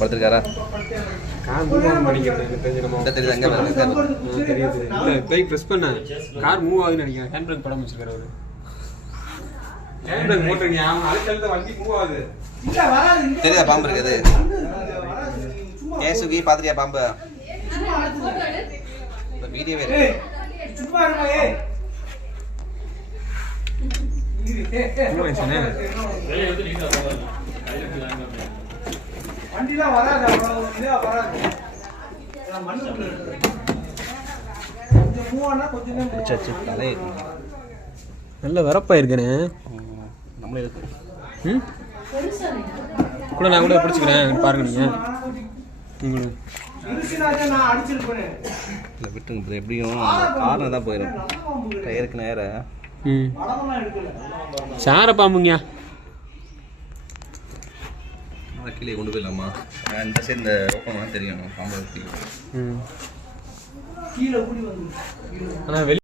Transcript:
படுத்துருக்காரா? Car move ஆக மாட்டேங்கிறது தெரியுது எங்கே தெரியுது. இல்லை பிரேக் ப்ரெஸ் பண்ணேன், கார் மூவ் ஆகுதுன்னு நினைக்கிறேன். ஹேண்ட் பிரேக் படம் வச்சிருக்காரு அவரு. ஹேண்ட் பிரேக் போட்டுருங்க, அவன் அழுத்த வண்டி மூவ் ஆகுது. தெரியுதா பாம்பு இருக்குது? ஏன் சுகி பார்த்துட்டியா பாம்பு? வீடியோவே நல்ல வரப்பா இருக்கேனே. நம்மளே இருக்கு. கூட நான் கூட பிடிச்சிக்கிறேன் பாருங்க. நீங்கள் இல்லை விட்டுங்க, எப்படியும் காரணம் தான் போயிடும் டயருக்கு நேர. சார பாம்புங்க கீழே கொண்டு போயிடலாமா? இந்த சைடு இந்த ஓப்பன் பண்ணால் தெரியும் பாம்பு. ஆனால்